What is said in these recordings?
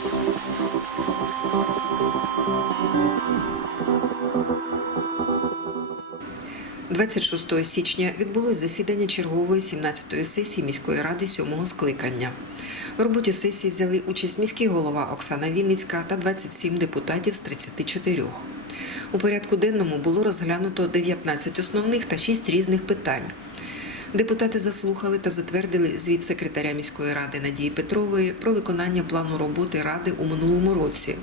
– 26 січня відбулось засідання чергової 17-ї сесії міської ради сьомого скликання. В роботі сесії взяли участь міський голова Оксана Вінницька та 27 депутатів з 34. У порядку денному було розглянуто 19 основних та 6 різних питань. Депутати заслухали та затвердили звіт секретаря міської ради Надії Петрової про виконання плану роботи ради у минулому році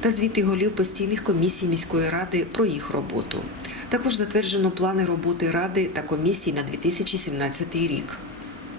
та звіти голів постійних комісій міської ради про їх роботу. Також затверджено плани роботи ради та комісій на 2017 рік.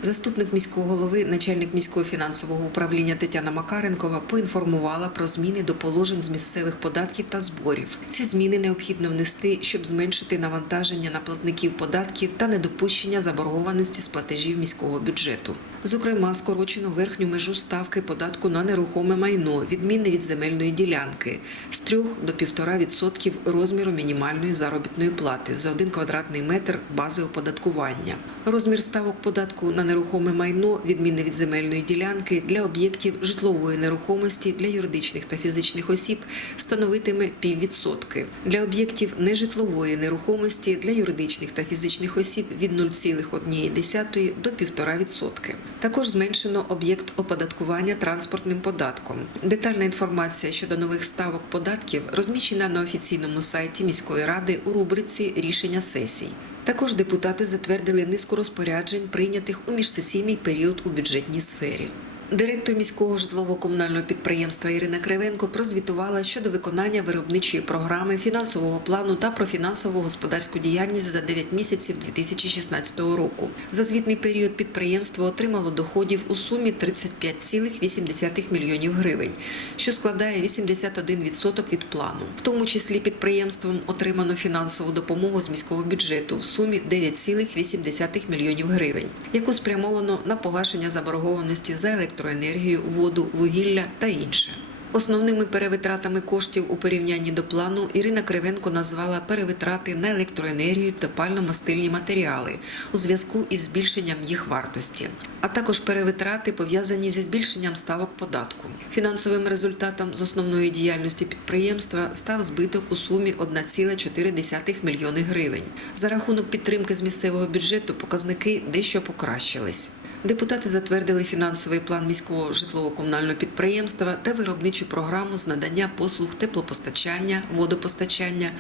Заступник міського голови, начальник міського фінансового управління Тетяна Макаренкова поінформувала про зміни до положень з місцевих податків та зборів. Ці зміни необхідно внести, щоб зменшити навантаження на платників податків та недопущення заборгованості з платежів міського бюджету. Зокрема, скорочено верхню межу ставки податку на нерухоме майно, відмінне від земельної ділянки, з 3 до 1,5% розміру мінімальної заробітної плати за 1 квадратний метр бази оподаткування. Розмір ставок податку на нерухоме майно, відмінне від земельної ділянки, для об'єктів житлової нерухомості для юридичних та фізичних осіб становитиме піввідсотки. Для об'єктів нежитлової нерухомості для юридичних та фізичних осіб від 0,1 до 1,5%. Також зменшено об'єкт оподаткування транспортним податком. Детальна інформація щодо нових ставок податків розміщена на офіційному сайті міської ради у рубриці Рішення сесій. Також депутати затвердили низку розпоряджень, прийнятих у міжсесійний період у бюджетній сфері. Директор міського житлово-комунального підприємства Ірина Кривенко прозвітувала щодо виконання виробничої програми, фінансового плану та про фінансово господарську діяльність за 9 місяців 2016 року. За звітний період підприємство отримало доходів у сумі 35,8 мільйонів гривень, що складає 81% від плану. В тому числі підприємством отримано фінансову допомогу з міського бюджету в сумі 9,8 мільйонів гривень, яку спрямовано на погашення заборгованості за електроенергію, воду, вугілля та інше. Основними перевитратами коштів у порівнянні до плану Ірина Кривенко назвала перевитрати на електроенергію та пально-мастильні матеріали у зв'язку із збільшенням їх вартості, а також перевитрати пов'язані зі збільшенням ставок податку. Фінансовим результатом з основної діяльності підприємства став збиток у сумі 1,4 мільйони гривень. За рахунок підтримки з місцевого бюджету показники дещо покращились. Депутати затвердили фінансовий план міського житлово-комунального підприємства та виробничу програму з надання послуг теплопостачання, водопостачання,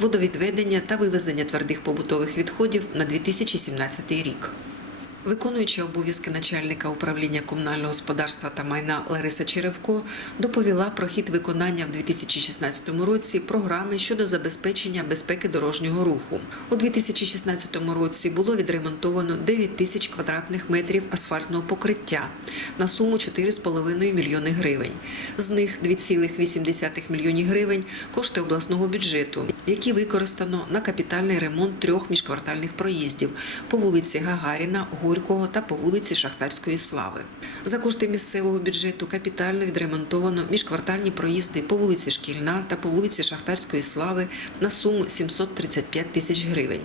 водовідведення та вивезення твердих побутових відходів на 2017 рік. Виконуюча обов'язки начальника управління комунального господарства та майна Лариса Черевко доповіла про хід виконання в 2016 році програми щодо забезпечення безпеки дорожнього руху. У 2016 році було відремонтовано 9 тисяч квадратних метрів асфальтного покриття на суму 4,5 мільйони гривень. З них 2,8 мільйонів гривень кошти обласного бюджету, які використано на капітальний ремонт трьох міжквартальних проїздів по вулиці Гагаріна, Горького та по вулиці Шахтарської Слави. За кошти місцевого бюджету капітально відремонтовано міжквартальні проїзди по вулиці Шкільна та по вулиці Шахтарської Слави на суму 735 тисяч гривень.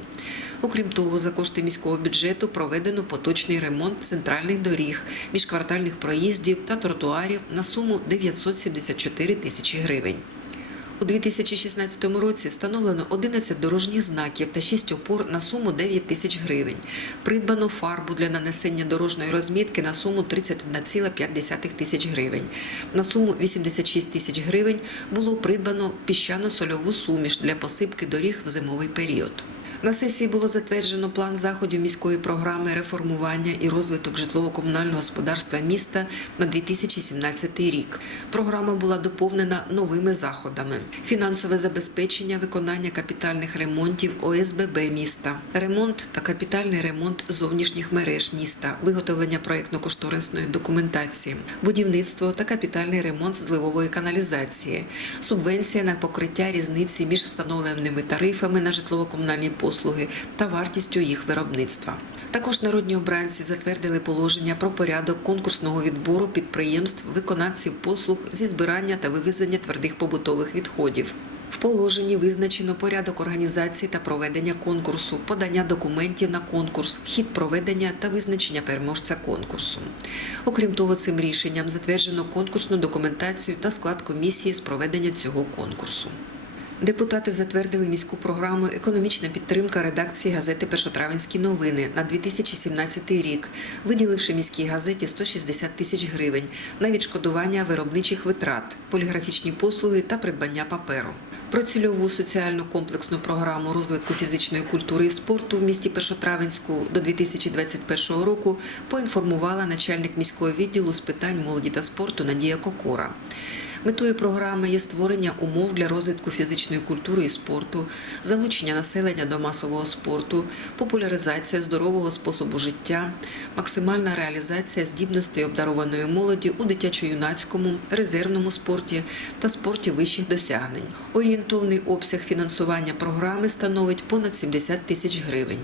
Окрім того, за кошти міського бюджету проведено поточний ремонт центральних доріг, міжквартальних проїздів та тротуарів на суму 974 тисячі гривень. У 2016 році встановлено 11 дорожніх знаків та 6 опор на суму 9 тисяч гривень. Придбано фарбу для нанесення дорожньої розмітки на суму 31,5 тисяч гривень. На суму 86 тисяч гривень було придбано піщано-сольову суміш для посипки доріг в зимовий період. На сесії було затверджено план заходів міської програми реформування і розвиток житлово-комунального господарства міста на 2017 рік. Програма була доповнена новими заходами: фінансове забезпечення виконання капітальних ремонтів ОСББ міста, ремонт та капітальний ремонт зовнішніх мереж міста, виготовлення проєктно-кошторисної документації, будівництво та капітальний ремонт зливової каналізації, субвенція на покриття різниці між встановленими тарифами на житлово-комунальні послуги та вартістю їх виробництва. Також народні обранці затвердили положення про порядок конкурсного відбору підприємств, виконавців послуг зі збирання та вивезення твердих побутових відходів. В положенні визначено порядок організації та проведення конкурсу, подання документів на конкурс, хід проведення та визначення переможця конкурсу. Окрім того, цим рішенням затверджено конкурсну документацію та склад комісії з проведення цього конкурсу. Депутати затвердили міську програму Економічна підтримка редакції газети Першотравенські новини на 2017 рік, виділивши міській газеті 160 тисяч гривень на відшкодування виробничих витрат, поліграфічні послуги та придбання паперу. Про цільову соціальну комплексну програму розвитку фізичної культури і спорту в місті Першотравенську до 2021 року поінформувала начальник міського відділу з питань молоді та спорту Надія Кокора. Метою програми є створення умов для розвитку фізичної культури і спорту, залучення населення до масового спорту, популяризація здорового способу життя, максимальна реалізація здібностей обдарованої молоді у дитячо-юнацькому, резервному спорті та спорті вищих досягнень. Орієнтовний обсяг фінансування програми становить понад 70 тисяч гривень.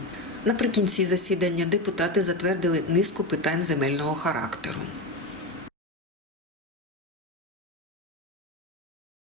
Наприкінці засідання депутати затвердили низку питань земельного характеру.